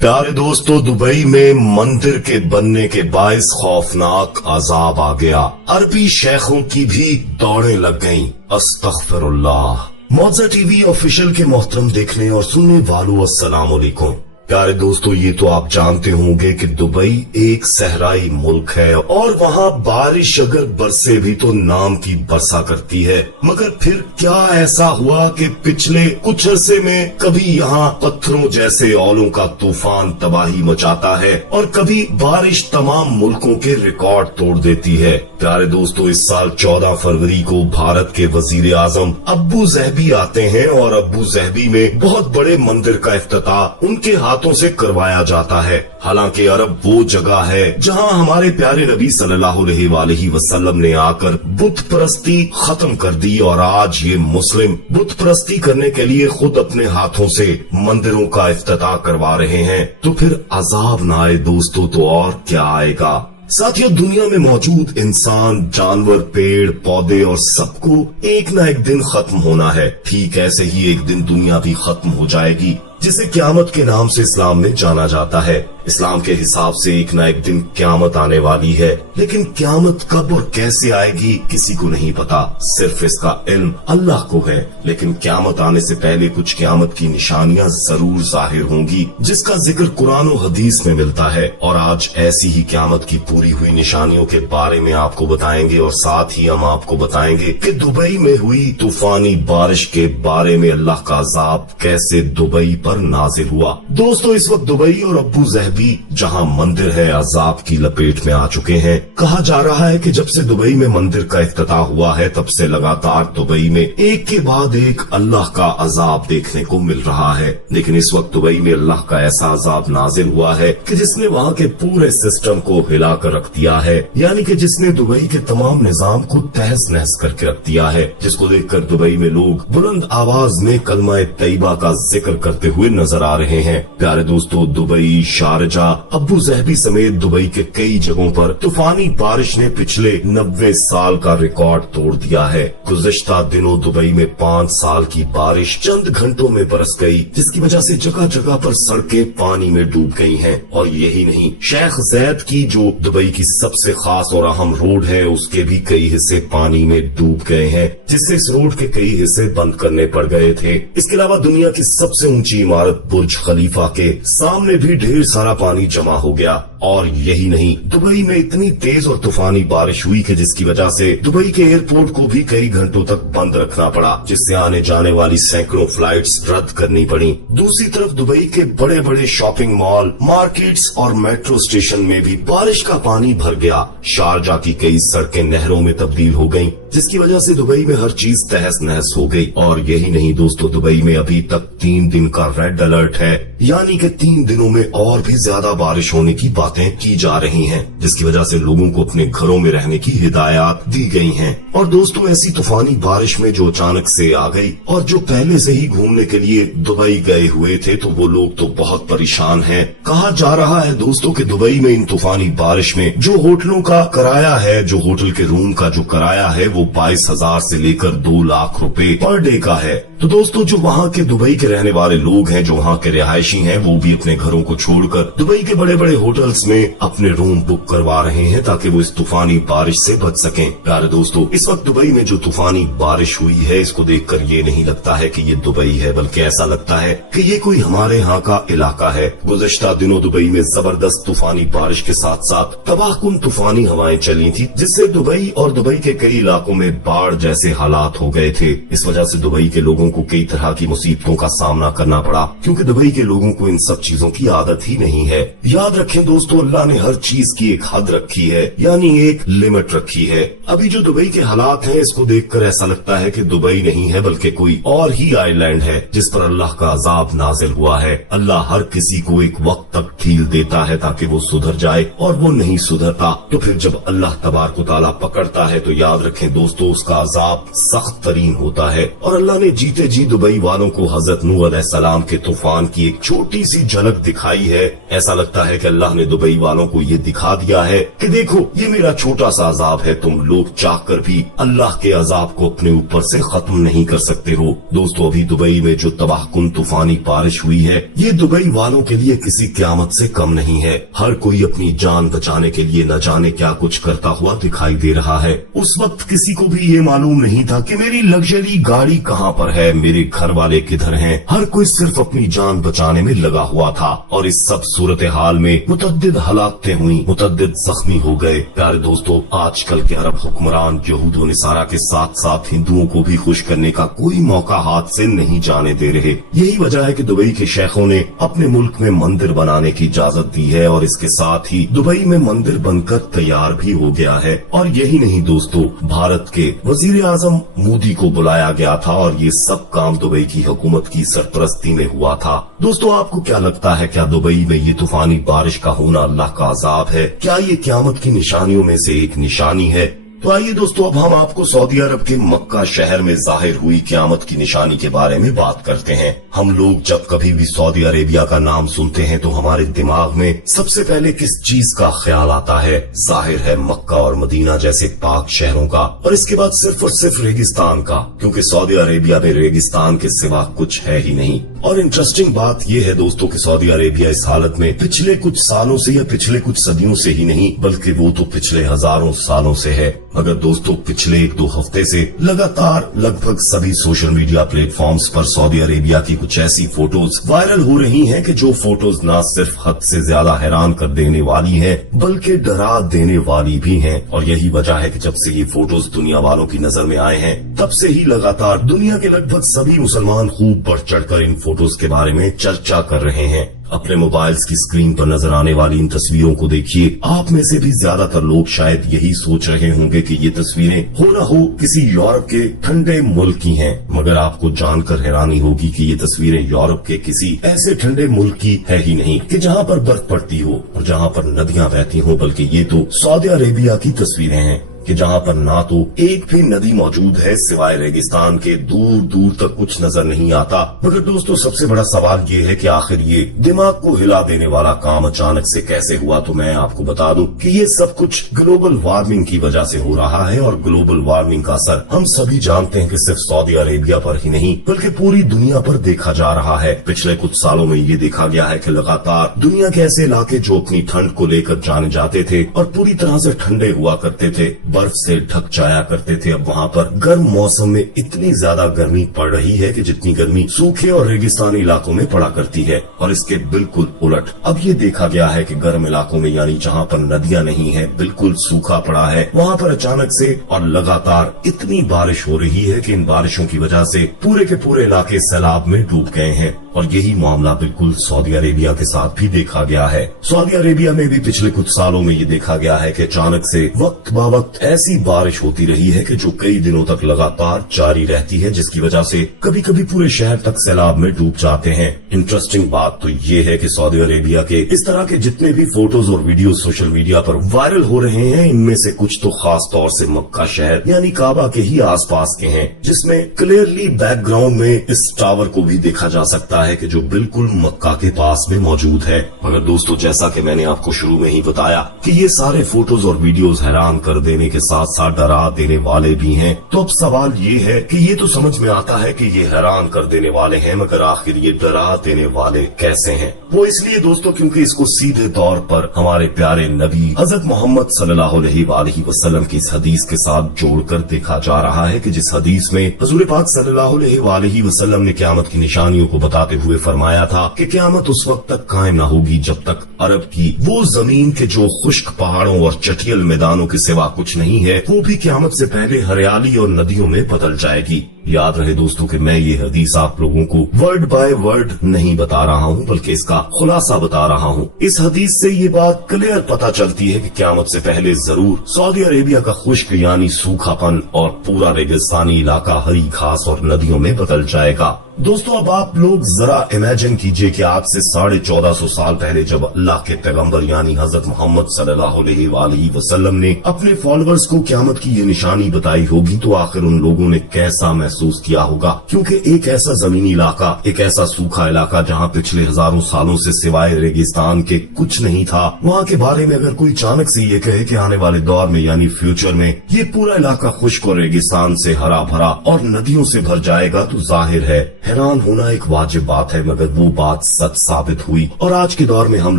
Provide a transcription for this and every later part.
प्यारे दोस्तों, दुबई में मंदिर के बनने के बायस खौफनाक अजाब आ गया। अरबी शेखों की भी दौड़ें लग गईं। अस्तगफिरुल्लाह। मौजा टीवी ऑफिशियल के मोहतरम देखने और सुनने वालों, अस्सलाम वालेकुम। प्यारे दोस्तों, ये तो आप जानते होंगे कि दुबई एक सहराई मुल्क है और वहाँ बारिश अगर बरसे भी तो नाम की बरसा करती है। मगर फिर क्या ऐसा हुआ कि पिछले कुछ अरसे में कभी यहाँ पत्थरों जैसे औलों का तूफान तबाही मचाता है और कभी बारिश तमाम मुल्कों के रिकॉर्ड तोड़ देती है। प्यारे दोस्तों, इस साल 14 फरवरी को भारत के वजीर आजम अब्बू ज़हबी आते हैं और अब्बू ज़हबी में बहुत बड़े मंदिर का इफ्तिताह उनके हाथों से करवाया जाता है। हालांकि अरब वो जगह है जहां हमारे प्यारे नबी सल्लल्लाहु अलैहि वसल्लम ने आकर बुत परस्ती खत्म कर दी और आज ये मुस्लिम बुत परस्ती करने के लिए खुद अपने हाथों से मंदिरों का इफ्तिताह करवा रहे हैं। तो फिर अजाब ना आए दोस्तों तो और क्या आएगा। साथियों, दुनिया में मौजूद इंसान, जानवर, पेड़ पौधे और सबको एक ना एक दिन खत्म होना है। ठीक ऐसे ही एक दिन दुनिया भी खत्म हो जाएगी, जिसे क़यामत के नाम से इस्लाम में जाना जाता है। इस्लाम के हिसाब से एक ना एक दिन क़यामत आने वाली है, लेकिन क़यामत कब और कैसे आएगी किसी को नहीं पता, सिर्फ इसका इल्म अल्लाह को है। लेकिन क़यामत आने से पहले कुछ क़यामत की निशानियां जरूर जाहिर होंगी, जिसका जिक्र कुरान और हदीस में मिलता है। और आज ऐसी ही क़यामत की पूरी हुई निशानियों के बारे में आपको बताएंगे और साथ ही हम आपको बताएंगे कि दुबई में हुई तूफानी बारिश के बारे में अल्लाह का अजाब कैसे दुबई पर नाजिल हुआ। दोस्तों, इस वक्त दुबई और अब्बू ज़हबी जहां मंदिर है अजाब की लपेट में आ चुके हैं। कहा जा रहा है कि जब से दुबई में मंदिर का इफ्तिताह हुआ है तब से लगातार दुबई में एक के बाद एक अल्लाह का अजाब देखने को मिल रहा है। लेकिन इस वक्त दुबई में अल्लाह का ऐसा अजाब नाजिल हुआ है कि जिसने वहाँ के पूरे सिस्टम को हिला कर रख दिया है, यानी कि जिसने दुबई के तमाम निजाम को तहस नहस करके रख दिया है, जिसको देखकर दुबई में लोग बुलंद आवाज में कलमा तैयबा का जिक्र करते हुए नजर आ रहे हैं। प्यारे दोस्तों, दुबई, शारजा, अब्बू ज़हबी समेत दुबई के कई जगहों पर तूफानी बारिश ने पिछले 90 साल का रिकॉर्ड तोड़ दिया है। गुज़श्ता दिनों दुबई में 5 साल की बारिश चंद घंटों में बरस गई, जिसकी वजह से जगह जगह पर सड़कें पानी में डूब गई हैं। और यही नहीं, शेख ज़ैद की जो दुबई की सबसे खास और अहम रोड है, उसके भी कई हिस्से पानी में डूब गए हैं, जिससे इस रोड के कई हिस्से बंद करने पड़ गए थे। इसके अलावा दुनिया की सबसे ऊंची इमारत बुर्ज खलीफा के सामने भी ढेर सारा पानी जमा हो गया। और यही नहीं, दुबई में इतनी तेज और तूफानी बारिश हुई कि जिसकी वजह से दुबई के एयरपोर्ट को भी कई घंटों तक बंद रखना पड़ा, जिससे आने जाने वाली सैकड़ों फ्लाइट्स रद्द करनी पड़ी। दूसरी तरफ दुबई के बड़े बड़े शॉपिंग मॉल, मार्केट्स और मेट्रो स्टेशन में भी बारिश का पानी भर गया। शारजा की कई सड़कें नहरों में तब्दील हो गयी, जिसकी वजह से दुबई में हर चीज तहस नहस हो गई। और यही नहीं दोस्तों, दुबई में अभी तक 3 दिन का रेड अलर्ट है, यानी कि 3 दिनों में और भी ज्यादा बारिश होने की बातें की जा रही हैं, जिसकी वजह से लोगों को अपने घरों में रहने की हिदायत दी गई हैं। और दोस्तों, ऐसी तूफानी बारिश में जो अचानक से आ गई और जो पहले से ही घूमने के लिए दुबई गए हुए थे, तो वो लोग तो बहुत परेशान हैं। कहा जा रहा है दोस्तों कि दुबई में इन तूफानी बारिश में जो होटलों का किराया है, जो होटल के रूम का जो किराया है, वो 22,000 से लेकर 2 लाख रुपए पर डे का है। तो दोस्तों, जो वहाँ के दुबई के रहने वाले लोग हैं, जो वहाँ के रिहायशी हैं, वो भी अपने घरों को छोड़कर दुबई के बड़े बड़े होटल्स में अपने रूम बुक करवा रहे हैं ताकि वो इस तूफानी बारिश से बच सकें। प्यारे दोस्तों, इस वक्त दुबई में जो तूफानी बारिश हुई है, इसको देखकर ये नहीं लगता है कि ये दुबई है, बल्कि ऐसा लगता है कि ये कोई हमारे यहाँ का इलाका है। गुज़श्ता दिनों दुबई में जबरदस्त तूफानी बारिश के साथ साथ तबाहकुन तूफानी हवाएं चली थी, जिससे दुबई और दुबई के कई इलाकों में बाढ़ जैसे हालात हो गए थे। इस वजह से दुबई के लोगों को कई तरह की मुसीबतों का सामना करना पड़ा, क्योंकि दुबई के लोगों को इन सब चीजों की आदत ही नहीं है। याद रखें दोस्तों, अल्लाह ने हर चीज की एक हद रखी है, यानी एक लिमिट रखी है। अभी जो दुबई के हालात हैं, इसको देखकर ऐसा लगता है कि दुबई नहीं है बल्कि कोई और ही आइलैंड है, जिस पर अल्लाह का अजाब नाजिल हुआ है। अल्लाह हर किसी को एक वक्त तक ढील देता है ताकि वो सुधर जाए, और वो नहीं सुधरता तो फिर जब अल्लाह तबारक व तआला पकड़ता है तो याद रखें दोस्तों, उसका अजाब सख्त तरीन होता है। और अल्लाह ने जी जीते जी दुबई वालों को हजरत नूह अलैहिस्सलाम के तूफान की एक छोटी सी झलक दिखाई है। ऐसा लगता है कि अल्लाह ने दुबई वालों को ये दिखा दिया है कि देखो ये मेरा छोटा सा अजाब है, तुम लोग चाहकर भी अल्लाह के अजाब को अपने ऊपर से खत्म नहीं कर सकते हो। दोस्तों, अभी दुबई में जो तबाहकुन तूफानी बारिश हुई है ये दुबई वालों के लिए किसी क़यामत से कम नहीं है। हर कोई अपनी जान बचाने के लिए न जाने क्या कुछ करता हुआ दिखाई दे रहा है। उस वक्त किसी को भी ये मालूम नहीं था कि मेरी लग्जरी गाड़ी कहाँ पर है, मेरे घर वाले किधर हैं। हर कोई सिर्फ अपनी जान बचाने में लगा हुआ था और इस सब सूरत हाल में मुतअद्दिद हलाकतें हुई, मुतअद्दिद जख्मी हो गए। प्यारे दोस्तों, आजकल के अरब हुक्मरान यहूद व निसारा के साथ साथ हिंदुओं को भी खुश करने का कोई मौका हाथ से नहीं जाने दे रहे। यही वजह है कि दुबई के शेखों ने अपने मुल्क में मंदिर बनाने की इजाजत दी है और इसके साथ ही दुबई में मंदिर बनकर तैयार भी हो गया है। और यही नहीं दोस्तों, भारत के वजीर आजम मोदी को बुलाया गया था और ये सब काम दुबई की हुकूमत की सरपरस्ती में हुआ था। दोस्तों, आपको क्या लगता है, क्या दुबई में ये तूफानी बारिश का होना अल्लाह का अजाब है? क्या ये क़यामत की निशानियों में से एक निशानी है? तो आइए दोस्तों, अब हम आपको सऊदी अरब के मक्का शहर में जाहिर हुई क़यामत की निशानी के बारे में बात करते हैं। हम लोग जब कभी भी सऊदी अरेबिया का नाम सुनते हैं तो हमारे दिमाग में सबसे पहले किस चीज का ख्याल आता है? जाहिर है मक्का और मदीना जैसे पाक शहरों का, और इसके बाद सिर्फ और सिर्फ रेगिस्तान का, क्योंकि सऊदी अरेबिया में रेगिस्तान के सिवा कुछ है ही नहीं। और इंटरेस्टिंग बात यह है दोस्तों कि सऊदी अरेबिया इस हालत में पिछले कुछ सालों से या पिछले कुछ सदियों से ही नहीं, बल्कि वो तो पिछले हजारों सालों से है। मगर दोस्तों, पिछले 1-2 हफ्ते से लगातार लगभग सभी सोशल मीडिया प्लेटफॉर्म्स पर सऊदी अरेबिया की कुछ ऐसी फोटोज वायरल हो रही हैं कि जो फोटोज न सिर्फ हद से ज्यादा हैरान कर देने वाली हैं, बल्कि डरा देने वाली भी हैं। और यही वजह है कि जब से ये फोटोज दुनिया वालों की नजर में आए हैं, तब से ही लगातार दुनिया के लगभग सभी मुसलमान खूब बढ़ चढ़कर इन फोटोज के बारे में चर्चा कर रहे हैं। अपने मोबाइल्स की स्क्रीन पर नजर आने वाली इन तस्वीरों को देखिए। आप में से भी ज्यादातर लोग शायद यही सोच रहे होंगे कि ये तस्वीरें हो न हो किसी यूरोप के ठंडे मुल्क की हैं, मगर आपको जानकर हैरानी होगी कि ये तस्वीरें यूरोप के किसी ऐसे ठंडे मुल्क की है ही नहीं कि जहाँ पर बर्फ पड़ती हो और जहाँ पर नदियाँ बहती हो, बल्कि ये तो सऊदी अरेबिया की तस्वीरें हैं कि जहाँ पर ना तो एक भी नदी मौजूद है, सिवाय रेगिस्तान के दूर दूर तक कुछ नजर नहीं आता। मगर दोस्तों, सबसे बड़ा सवाल ये है कि आखिर ये दिमाग को हिला देने वाला काम अचानक से कैसे हुआ? तो मैं आपको बता दूं कि ये सब कुछ ग्लोबल वार्मिंग की वजह से हो रहा है। और ग्लोबल वार्मिंग का असर हम सभी जानते हैं कि सिर्फ सऊदी अरेबिया पर ही नहीं बल्कि पूरी दुनिया पर देखा जा रहा है। पिछले कुछ सालों में ये देखा गया है कि लगातार दुनिया के ऐसे इलाके जो अपनी ठंड को लेकर जाने जाते थे और पूरी तरह से ठंडे हुआ करते थे, बर्फ से ढक जाया करते थे, अब वहाँ पर गर्म मौसम में इतनी ज्यादा गर्मी पड़ रही है कि जितनी गर्मी सूखे और रेगिस्तानी इलाकों में पड़ा करती है। और इसके बिल्कुल उलट अब ये देखा गया है कि गर्म इलाकों में, यानी जहाँ पर नदियाँ नहीं है, बिल्कुल सूखा पड़ा है, वहाँ पर अचानक से और लगातार इतनी बारिश हो रही है कि इन बारिशों की वजह से पूरे के पूरे इलाके सैलाब में डूब गए हैं। और यही मामला बिल्कुल सऊदी अरेबिया के साथ भी देखा गया है। सऊदी अरेबिया में भी पिछले कुछ सालों में ये देखा गया है कि अचानक से वक्त बा वक्त ऐसी बारिश होती रही है कि जो कई दिनों तक लगातार जारी रहती है, जिसकी वजह से कभी कभी पूरे शहर तक सैलाब में डूब जाते हैं। इंटरेस्टिंग बात तो ये है कि सऊदी अरेबिया के इस तरह के जितने भी फोटोज और वीडियो सोशल मीडिया पर वायरल हो रहे हैं, इनमें से कुछ तो खास तौर से मक्का शहर यानी काबा के ही आसपास के हैं, जिसमें क्लियरली बैकग्राउंड में इस टावर को भी देखा जा सकता है कि जो बिल्कुल मक्का के पास में मौजूद है। मगर दोस्तों, जैसा कि मैंने आपको शुरू में ही बताया कि ये सारे फोटोज और वीडियोस हैरान कर देने के साथ साथ डरा देने वाले भी हैं। तो अब सवाल ये है कि ये तो समझ में आता है कि ये हैरान कर देने वाले हैं, मगर आखिर ये डरा देने वाले कैसे हैं? वो इसलिए दोस्तों क्योंकि इसको सीधे तौर पर हमारे प्यारे नबी हजरत मोहम्मद सल्लल्लाहु अलैहि वसल्लम की इस हदीस के साथ जोड़कर देखा जा रहा है कि जिस हदीस में हुजूर पाक सल्लल्लाहु अलैहि वसल्लम ने क़यामत की निशानियों को बताते हुए फरमाया था कि क़यामत उस वक्त तक कायम न होगी जब तक अरब की वो जमीन के जो खुश्क पहाड़ों और चटियल मैदानों के सिवा कुछ नहीं है, वो भी क़यामत से पहले हरियाली और नदियों में बदल जाएगी। याद रहे दोस्तों कि मैं ये हदीस आप लोगों को वर्ड बाय वर्ड नहीं बता रहा हूँ, बल्कि इसका खुलासा बता रहा हूँ। इस हदीस से ये बात क्लियर पता चलती है कि क़यामत से पहले जरूर सऊदी अरेबिया का खुश्क यानी सूखापन और पूरा रेगिस्तानी इलाका हरी घास और नदियों में बदल जाएगा। दोस्तों, अब आप लोग जरा इमेजिन कीजिए कि आज से 1450 साल पहले जब अल्लाह के पैगंबर यानी हजरत मोहम्मद सल्लल्लाहु अलैहि वसल्लम ने अपने फॉलोअर्स को क़यामत की ये निशानी बताई होगी, तो आखिर उन लोगों ने कैसा महसूस किया होगा, क्योंकि एक ऐसा जमीनी इलाका, एक ऐसा सूखा इलाका जहां पिछले हजारों सालों से सिवाय रेगिस्तान के कुछ नहीं था, वहां के बारे में अगर कोई अचानक से ये कहे कि आने वाले दौर में यानी फ्यूचर में ये पूरा इलाका खुश्क और रेगिस्तान से हरा भरा और नदियों से भर जाएगा, तो जाहिर है हैरान होना एक वाजिब बात है। मगर वो बात सच साबित हुई और आज के दौर में हम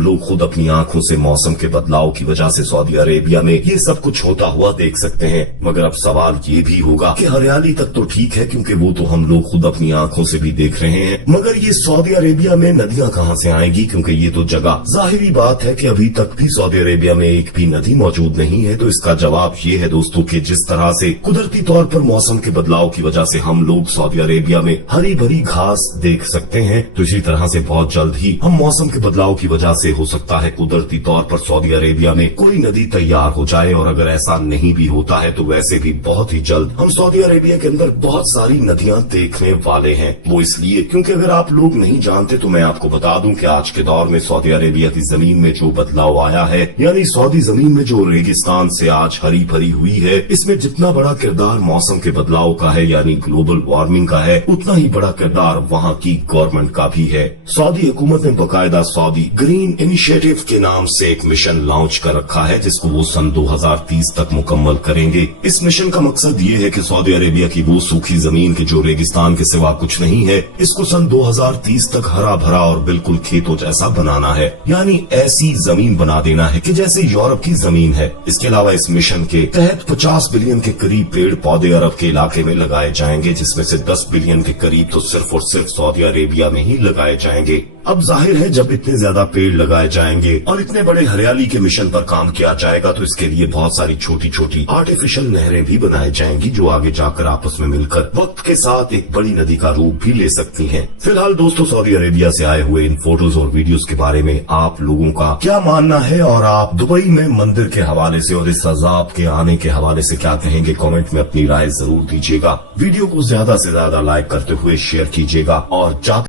लोग खुद अपनी आंखों से मौसम के बदलाव की वजह से सऊदी अरेबिया में ये सब कुछ होता हुआ देख सकते हैं। मगर अब सवाल ये भी होगा कि हरियाली तक तो ठीक है, क्योंकि वो तो हम लोग खुद अपनी आंखों से भी देख रहे हैं, मगर ये सऊदी अरेबिया में नदियां कहां से आएंगी, क्योंकि ये तो जगह जाहिरी बात है कि अभी तक भी सऊदी अरेबिया में एक भी नदी मौजूद नहीं है। तो इसका जवाब ये है दोस्तों कि जिस तरह से कुदरती तौर पर मौसम के बदलाव की वजह से हम लोग सऊदी अरेबिया में हरी भरी घास देख सकते हैं, तो इसी तरह से बहुत जल्द ही हम मौसम के बदलाव की वजह से हो सकता है कुदरती तौर पर सऊदी अरेबिया में कोई नदी तैयार हो जाए। और अगर ऐसा नहीं भी होता है तो वैसे भी बहुत ही जल्द हम सऊदी अरेबिया के अंदर बहुत सारी नदियां देखने वाले हैं। वो इसलिए क्योंकि अगर आप लोग नहीं जानते तो मैं आपको बता दूं कि आज के दौर में सऊदी अरेबिया की जमीन में जो बदलाव आया है, यानी सऊदी जमीन में जो रेगिस्तान से आज हरी भरी हुई है, इसमें जितना बड़ा किरदार मौसम के बदलाव का है यानी ग्लोबल वार्मिंग का है, उतना ही बड़ा किरदार वहाँ की गवर्नमेंट का भी है। सऊदी हुकूमत ने बकायदा सऊदी ग्रीन इनिशिएटिव के नाम से एक मिशन लॉन्च कर रखा है, जिसको वो सन 2030 तक मुकम्मल करेंगे। इस मिशन का मकसद ये है कि सऊदी अरेबिया की वो सूखी जमीन के जो रेगिस्तान के सिवा कुछ नहीं है, इसको सन 2030 तक हरा भरा और बिल्कुल खेतों जैसा बनाना है, यानी ऐसी जमीन बना देना है कि जैसे यूरोप की जमीन है। इसके अलावा इस मिशन के तहत 50 बिलियन के करीब पेड़ पौधे अरब के इलाके में लगाए जाएंगे, जिसमें से 10 बिलियन के करीब तो सिर्फ और सिर्फ सऊदी अरेबिया में ही लगाए जाएंगे। अब जाहिर है जब इतने ज्यादा पेड़ लगाए जाएंगे और इतने बड़े हरियाली के मिशन पर काम किया जाएगा, तो इसके लिए बहुत सारी छोटी छोटी आर्टिफिशियल नहरें भी बनाई जाएंगी, जो आगे जाकर आपस में मिलकर वक्त के साथ एक बड़ी नदी का रूप भी ले सकती हैं। फिलहाल दोस्तों, सऊदी अरेबिया से आए हुए इन फोटोज और वीडियोस के बारे में आप लोगों का क्या मानना है, और आप दुबई में मंदिर के हवाले से और इस अजाब के आने के हवाले से क्या कहेंगे, कमेंट में अपनी राय जरूर दीजिएगा। वीडियो को ज्यादा से ज्यादा लाइक करते हुए शेयर कीजिएगा और